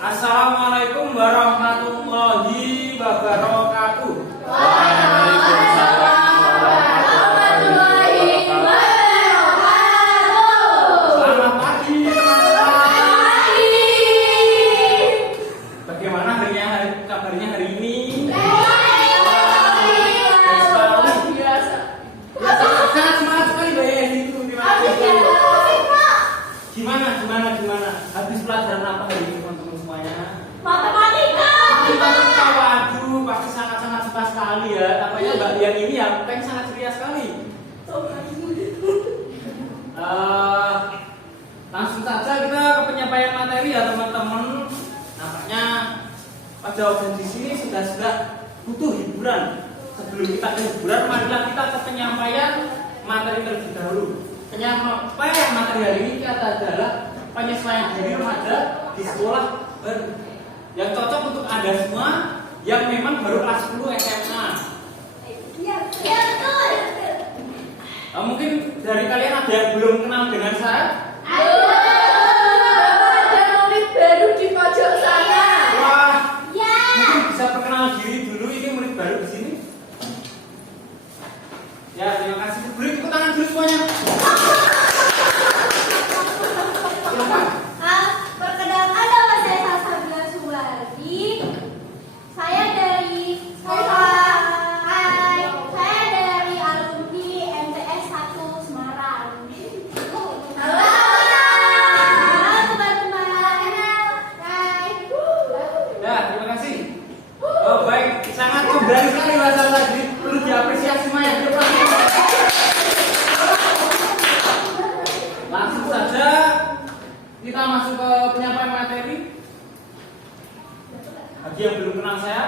Assalamualaikum warahmatullahi wabarakatuh. Waalaikumsalam warahmatullahi wabarakatuh. Selamat pagi teman-teman. Bagaimana kabarnya hari ini? Sangat semangat sekali ya itu. Gimana? Habis pelajaran apa hari ini teman-teman semuanya? Matematika. Waduh, pasti sangat suka sekali ya. Apanya Mbak Dian ini ya, pengen sangat ceria sekali. Langsung saja kita ke penyampaian materi ya teman-teman. Nampaknya Pak jawaban di sini sudah butuh hiburan. Sebelum kita ke hiburan, marilah kita ke penyampaian materi terlebih dahulu. Penyampaian materi hari ini adalah penyesuaian diri remaja di sekolah baru yang cocok untuk Anda semua yang memang baru kelas 10 SMA. Iya, betul. Mungkin dari kalian ada yang belum kenal dengan saya? Ada murid baru di pojok sana. Wah, Ya. mungkin bisa perkenal diri dulu, ini murid baru di sini. Ya, terima kasih. Beri tepuk tangan dulu semuanya. Perkenalkan nama saya Salsabila Suwardi. Saya dari alumni MTS 1 Semarang. Halo teman-teman. Hai. Ya, terima kasih. Oh, baik, sangat kembali sekali bahasa tadi. Perlu diapresiasi Maya. Langsung saja kita masuk ke penyampaian materi. Bagi yang belum kenal saya,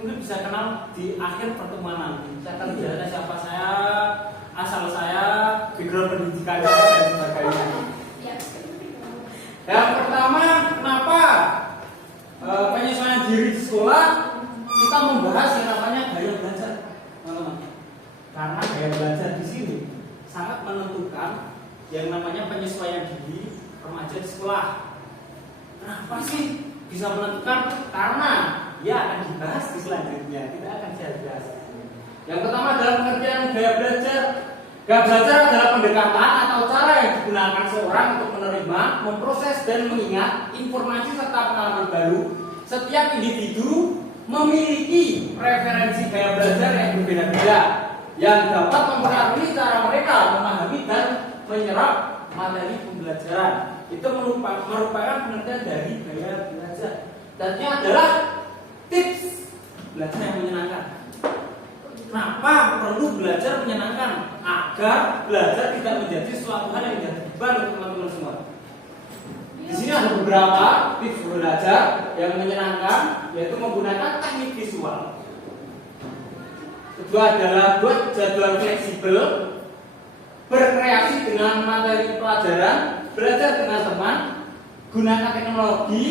mungkin bisa kenal di akhir pertemuan nanti. Saya akan menjelaskan siapa saya, asal saya, background pendidikan saya dan sebagainya. Yang pertama, kenapa penyesuaian diri di sekolah kita membahas yang namanya gaya belajar, teman-teman. Karena gaya belajar di sini sangat menentukan yang namanya penyesuaian diri remaja di sekolah. Kenapa sih bisa menentukan? Karena ya akan dibahas di selanjutnya. Kita akan saya bahas. Yang pertama adalah pengertian gaya belajar. Gaya belajar adalah pendekatan atau cara yang digunakan seorang untuk menerima, memproses dan mengingat informasi serta pengalaman baru. Setiap individu memiliki preferensi gaya belajar yang berbeda-beda yang dapat mempengaruhi cara mereka memahami dan menyerap materi pembelajaran. Itu merupakan pengertian dari gaya belajar. Dan ini adalah tips belajar yang menyenangkan. Kenapa perlu belajar menyenangkan? Agar belajar tidak menjadi suatu hal yang menjadi beban untuk teman-teman semua. Di sini ada beberapa tips belajar yang menyenangkan, yaitu menggunakan teknik visual. Kedua adalah buat jadwal fleksibel, berkreasi dengan materi pelajaran, belajar dengan teman, gunakan teknologi,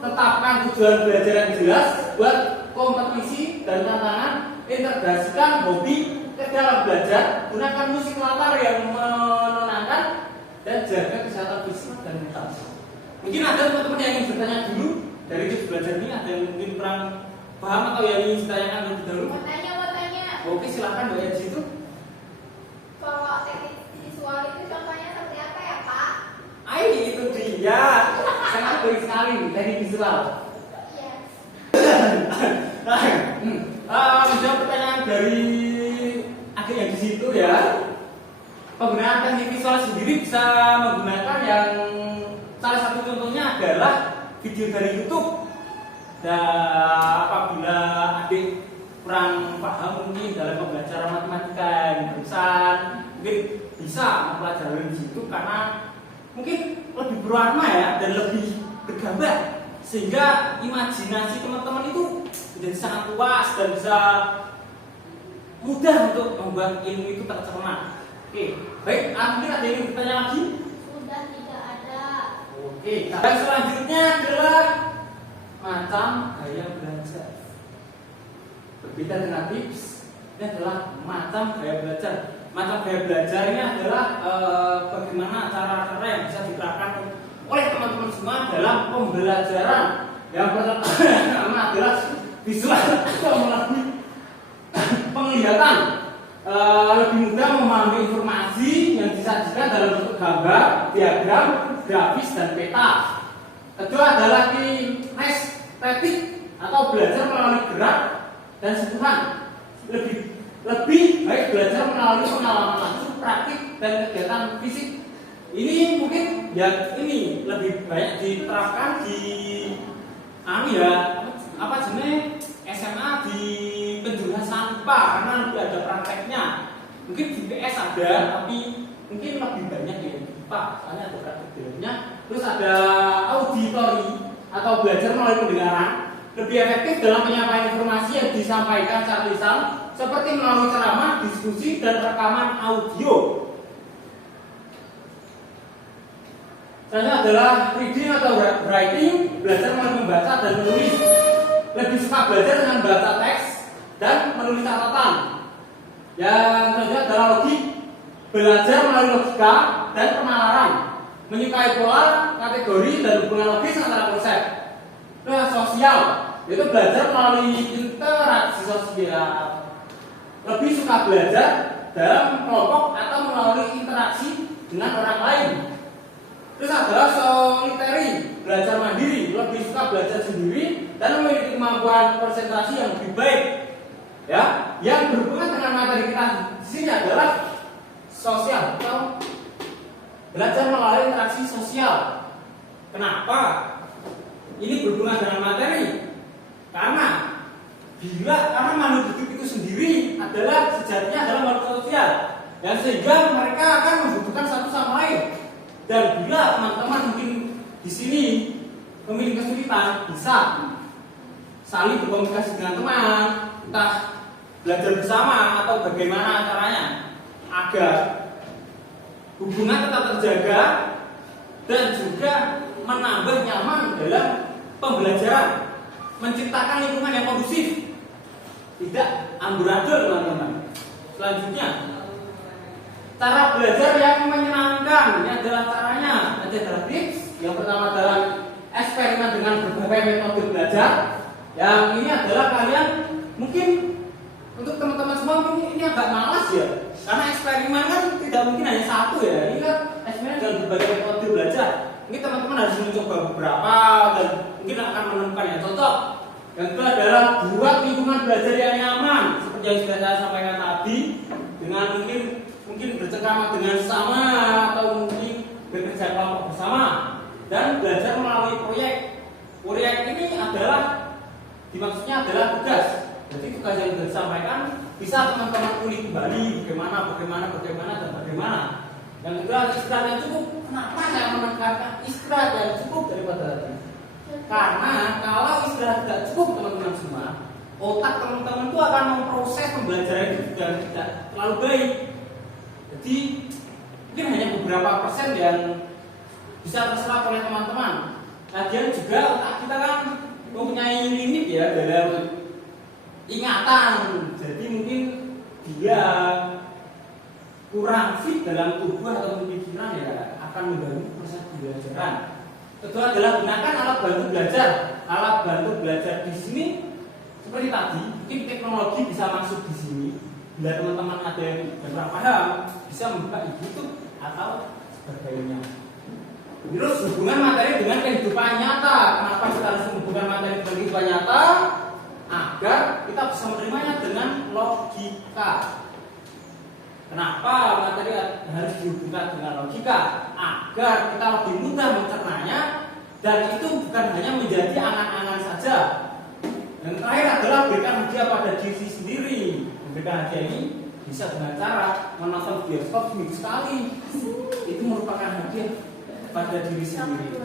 tetapkan tujuan belajar yang jelas, buat kompetisi dan tantangan, integrasikan hobi ke dalam belajar, gunakan musik latar yang menenangkan, dan jaga kesehatan fisik dan mental. Mungkin ada teman-teman yang ingin bertanya dulu dari tips belajar ini, ada yang mungkin kurang paham atau yang ingin ditanyakan lebih dahulu? Mau tanya. Oke, silakan Mbak ya di situ. Kalau teknik visual itu contohnya seperti apa ya, Pak? Itu dia. Sangat baik sekali teknik visual. Menjawab pertanyaan dari adik yang di situ ya. Penggunaan teknik visual sendiri bisa menggunakan yang salah satu contohnya adalah video dari YouTube. Dan apabila adik kurang paham mungkin dalam pembelajaran matematika yang besar, mungkin bisa mempelajari di situ karena mungkin lebih berwarna ya dan lebih bergambar, sehingga imajinasi teman-teman itu menjadi sangat luas dan bisa mudah untuk membuat ilmu itu tercerna. Oke, baik. Mungkin ada yang bertanya lagi? Sudah tidak ada. Oke, dan selanjutnya adalah macam gaya belajar. Berbeda dengan tips, ini adalah macam gaya belajar. Macam gaya belajar ini adalah bagaimana cara-cara yang bisa diterapkan oleh teman-teman semua dalam pembelajaran. Yang pertama adalah visual atau melalui penglihatan, lebih mudah memahami informasi yang disajikan dalam bentuk gambar, diagram, grafis, dan peta. Kedua adalah kinestetik atau belajar melalui gerak dan sentuhan. Lebih baik belajar melalui pengalaman langsung, praktik, dan kegiatan fisik. Ini mungkin ya ini lebih banyak diterapkan di apa jenis SMA di penjurusan sampah karena lebih ada prakteknya. Mungkin di PS ada, tapi mungkin lebih banyak ya di IPA, soalnya ada praktek-prakteknya. Terus ada auditori atau belajar melalui pendengaran, lebih efektif dalam penyampaian informasi yang disampaikan secara lisan, seperti melalui ceramah, diskusi, dan rekaman audio. Selanjutnya adalah reading atau writing, belajar melalui membaca dan menulis. Lebih suka belajar dengan baca teks dan menulis catatan. Yang selanjutnya adalah logik, belajar melalui logika dan penalaran, menyukai pola, kategori, dan hubungan logis antara konsep. Terus sosial, yaitu belajar melalui interaksi sosial. Lebih suka belajar dalam kelompok atau melalui interaksi dengan orang lain. Terus adalah solitary, belajar mandiri, lebih suka belajar sendiri dan memiliki kemampuan konsentrasi yang lebih baik. Ya, yang berhubungan dengan materi kita di sini adalah sosial atau belajar melalui interaksi sosial. Kenapa? Ini berhubungan dengan materi. Karena makhluk hidup itu sendiri adalah sejatinya adalah makhluk sosial, dan sehingga mereka akan membutuhkan satu sama lain. Dan bila teman-teman mungkin di sini memiliki kesulitan, bisa saling berkomunikasi dengan teman, entah belajar bersama atau bagaimana caranya agar hubungan tetap terjaga dan juga menambah nyaman dalam pembelajaran, menciptakan lingkungan yang kondusif, tidak amburadul, teman-teman. Selanjutnya, cara belajar yang menyenangkan. Ini adalah caranya. Nanti adalah tips. Yang pertama adalah eksperimen dengan berbagai metode belajar. Yang ini adalah kalian mungkin untuk teman-teman semua mungkin ini agak malas ya, karena eksperimen kan tidak mungkin hanya satu ya. Ini kan eksperimen dengan berbagai metode belajar. Ini teman-teman harus mencoba beberapa dan mungkin akan menemukan yang cocok. Yang kedua adalah buat lingkungan belajar yang nyaman, seperti yang sudah saya sampaikan tadi, dengan mungkin bercengkrama dengan sesama atau mungkin bekerja kelompok bersama dan belajar melalui proyek. Proyek ini adalah dimaksudnya adalah tugas. Jadi tugas yang sudah disampaikan bisa teman-teman kulik kembali bagaimana dan bagaimana. Yang kedua, istirahat yang cukup. Kenapa saya menekankan istirahat yang cukup daripada tadi? Karena kalau istirahat tidak cukup, teman-teman semua, otak teman-teman itu akan memproses pembelajaran itu juga tidak terlalu baik. Jadi mungkin hanya beberapa persen yang bisa terserap oleh teman-teman. Lagian juga otak kita kan mempunyai limit ya dalam ingatan. Jadi mungkin dia kurang fit dalam tubuh atau pikiran ya akan mengganggu proses pembelajaran. Kedua adalah gunakan alat bantu belajar. Alat bantu belajar di sini seperti tadi, mungkin teknologi bisa masuk di sini. Bila teman-teman ada yang kurang paham, bisa membuka YouTube atau sebagainya. Terus hubungan materi dengan kehidupan nyata. Kenapa kita harus menghubungkan materi dengan kehidupan nyata? Agar kita bisa menerimanya dengan logika. Kenapa materi harus dihubungkan dengan logika? Agar kita lebih mudah mencernanya, dan itu bukan hanya menjadi angan-angan saja. Yang terakhir adalah berikan hadiah pada diri sendiri. Memberikan hadiah ini bisa dengan cara menonton bioskop seminggu sekali. Itu merupakan hadiah pada diri sendiri.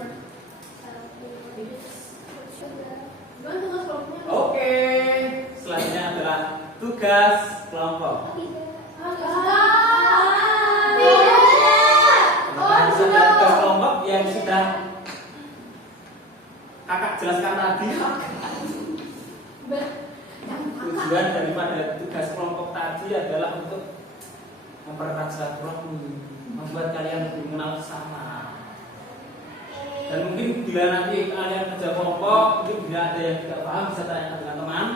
Oke, selanjutnya adalah tugas kelompok. Sudah tugas kelompok yang sudah kakak jelaskan tadi. Tujuan daripada tugas kelompok tadi adalah untuk mempererat silaturahmi, membuat kalian lebih mengenal sesama. Dan mungkin bila nanti kalian kerja kelompok, mungkin bila ada yang tidak paham bisa tanya dengan teman.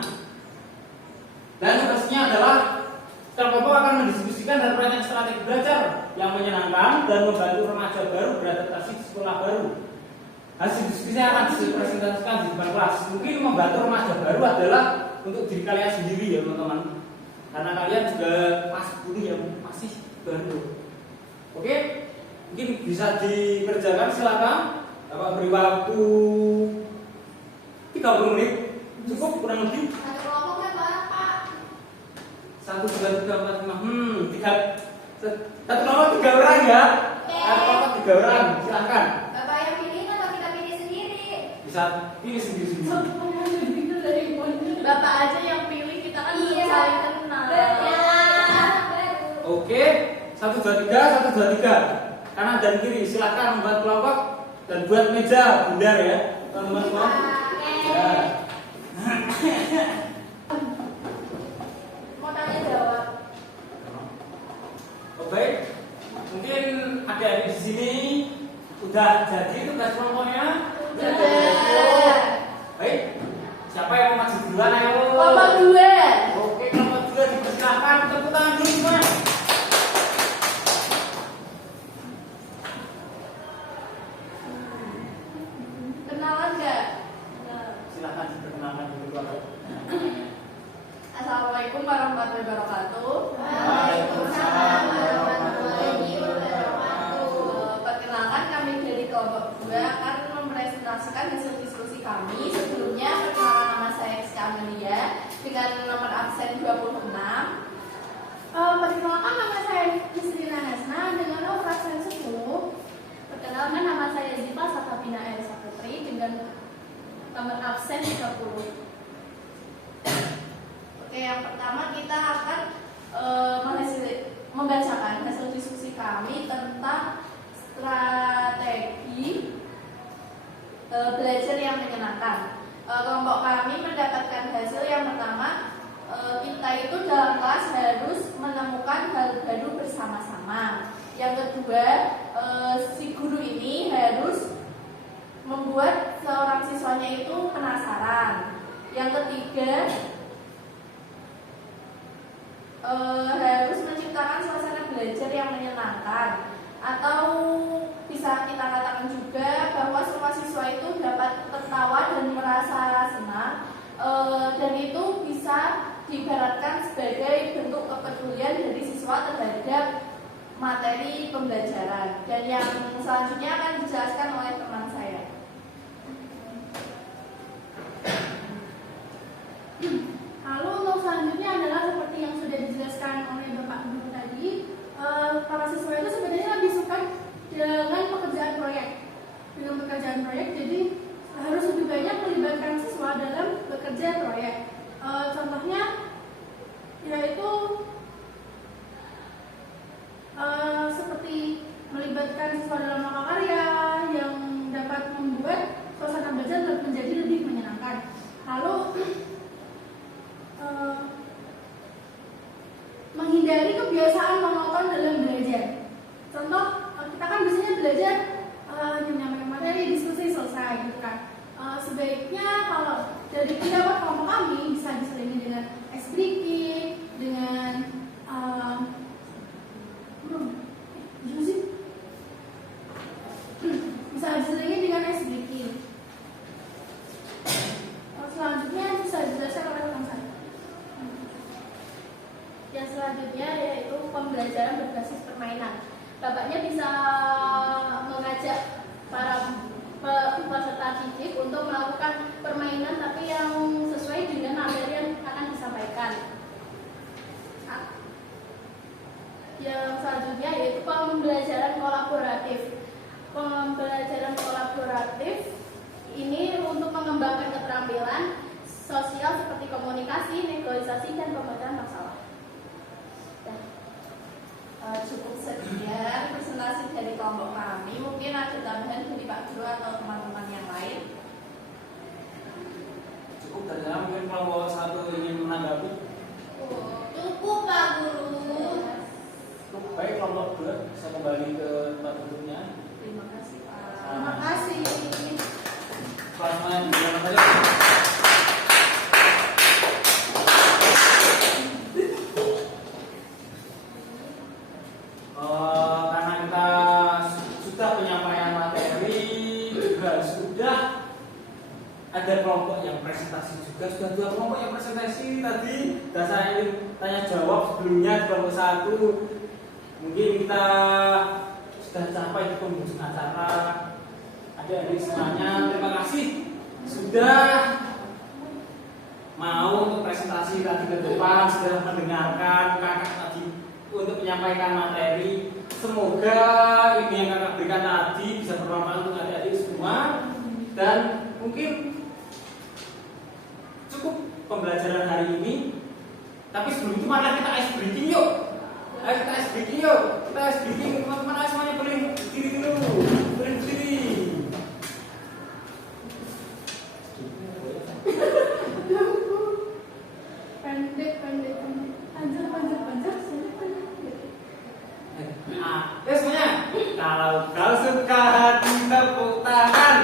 Dan tugasnya adalah kelompok akan mendiskusikan dan merancang strategi belajar yang menyenangkan dan membantu remaja baru beradaptasi di sekolah baru. Hasil diskusi akan dipresentasikan di depan kelas. Mungkin membantu remaja baru adalah untuk diri kalian sendiri ya teman-teman. Karena kalian juga masih dulu yang masih baru. Oke, mungkin bisa dikerjakan silakan. Bapak beri waktu 30 menit. Cukup kurang lebih. Satu kelompok kan barang Pak. 1, 2, 3, 4, 5. 1 kelompok 3 orang ya. Satu kelompok 3 orang. Silakan. Bapak yang pilih atau kita pilih sendiri? Bisa pilih sendiri-sendiri. Bapak aja yang pilih, kita kan belum Iya. saling kenal. Oke, 1, 2, 3, 1, 2, 3. Kanan dan kiri, silakan membuat kelompok dan buat meja bundar ya, teman-teman semua. Ya. Mau tanya jawab. Oh, baik, mungkin adik-adik di sini udah jadi tugas kelompoknya. Sudah. Baik, siapa yang mau maju duluan ayo? Kelompok 2. Oke, kelompok 2 dipersilakan, tepuk tangan dulu semua. Kenalan nggak? Silakan diperkenalkan dulu Bapak. Assalamualaikum warahmatullahi wabarakatuh. Waalaikumsalam warahmatullahi wabarakatuh. Perkenalkan, kami dari kelompok 2 akan mempresentasikan hasil diskusi kami. Sebelumnya, perkenalkan, nama saya Rizky Amelia dengan nomor absen 26. Perkenalkan, nama saya Kristina Hasna dengan nomor absen 10. Perkenalkan, nama saya Zipa Satabina Elsa Putri dengan nomor absen 30. Oke, yang pertama kita akan membacakan hasil diskusi kami tentang strategi belajar yang menyenangkan. Kelompok kami mendapatkan hasil yang pertama, kita itu dalam kelas harus menemukan hal baru bersama-sama. Yang kedua, si guru ini harus membuat seorang siswanya itu penasaran. Yang ketiga, harus menciptakan suasana belajar yang menyenangkan. Atau bisa kita katakan juga bahwa semua siswa itu dapat tertawa dan merasa senang, dan itu bisa diibaratkan sebagai bentuk kepedulian dari siswa terhadap materi pembelajaran. Dan yang selanjutnya akan dijelaskan oleh teman saya. Lalu untuk selanjutnya adalah seperti yang sudah dijelaskan oleh Bapak Guru tadi, para siswa itu sebenarnya lebih suka dengan pekerjaan proyek. Dengan pekerjaan proyek, jadi harus lebih banyak melibatkan siswa dalam bekerja proyek. Contohnya yaitu seperti melibatkan siswa dalam mahakarya yang dapat membuat suasana belajar menjadi lebih menyenangkan. Lalu menghindari kebiasaan monoton dalam belajar. Contoh, kita kan biasanya belajar menyampaikan materi, diskusi, selesai gitu kan. Sebaiknya kalau dari pendapat kelompok kami bisa diselingi dengan ice breaking, dengan bisa diselingi dengan ice breaking. Selanjutnya bisa dijelaskan oleh rekan saya. Yang selanjutnya yaitu pembelajaran berbasis permainan. Bapaknya bisa mengajak para peserta didik untuk melakukan permainan tapi yang sesuai dengan materi yang akan disampaikan. Yang selanjutnya yaitu pembelajaran kolaboratif. Pembelajaran kolaboratif ini untuk mengembangkan keterampilan sosial seperti komunikasi, negosiasi, dan pemecahkan masalah. Cukup sekian presentasi dari kelompok kami. Mungkin ada tambahan dari Pak Guru atau teman-teman yang lain. Cukup dari saya, mungkin kelompok 1 ingin menanggapi. Cukup Pak Guru. Cukup baik, kelompok 2 bisa kembali ke tempat duduknya. Terima kasih Pak. Terima kasih. sama-sama yang berjalan saja. Karena kita sudah penyampaian materi, juga sudah ada kelompok yang presentasi juga, sudah 2 kelompok yang presentasi tadi. Dan saya ingin tanya jawab sebelumnya di kelompok 1. Mungkin kita sudah capai di penghujung acara. Adik-adik semuanya, terima kasih sudah mau untuk presentasi tadi ke depan, sudah mendengarkan kakak tadi untuk menyampaikan materi. Semoga ini yang kakak berikan tadi bisa bermanfaat untuk adik-adik semua. Dan mungkin cukup pembelajaran hari ini. Tapi sebelum itu mari kita ice breaking yuk. Ayo kita ice breaking yuk. Kita ice breaking, teman-teman. Ayo semuanya berdiri dulu. Berdiri. Pendek. Panjang. Nah, ya semuanya. Kalau kau suka hati tepuk tangan.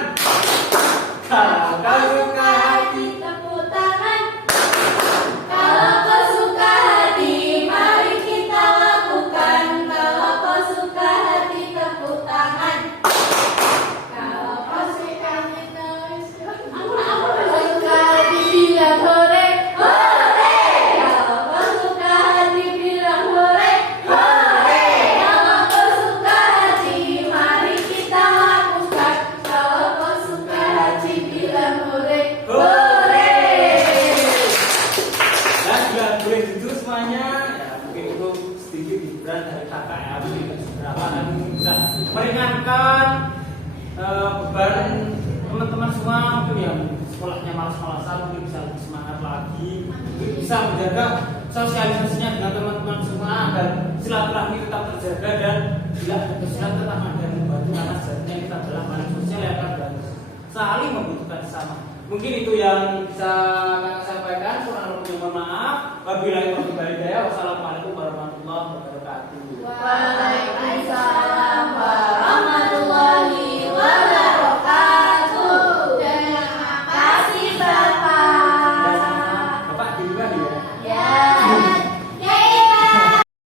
Kalau kau suka hati. Tepuk tangan. Kalau kau suka hati, mari kita lakukan. Kalau kau suka hati, tepuk tangan. Kalau kau suka hati, bilang hore, hore. Kalau kau suka hati, bilang hore, hore. Kalau kau suka hati, mari kita lakukan. Kalau kau suka hati, bilang hore, hore. Dan juga boleh duduk semuanya. Ya, mungkin itu sedikit hiburan dari kakak ya. Mungkin beberapa dan bisa meringankan beban teman-teman semua. Mungkin yang sekolahnya malas-malasan mungkin bisa lebih semangat lagi. Mungkin bisa menjaga sosialisasinya dengan teman-teman semua agar silaturahmi tetap terjaga dan bila ada kesulitan tetap ada yang membantu karena sejatinya kita adalah makhluk sosial yang akan saling membutuhkan sama. Mungkin itu yang bisa kakak sampaikan.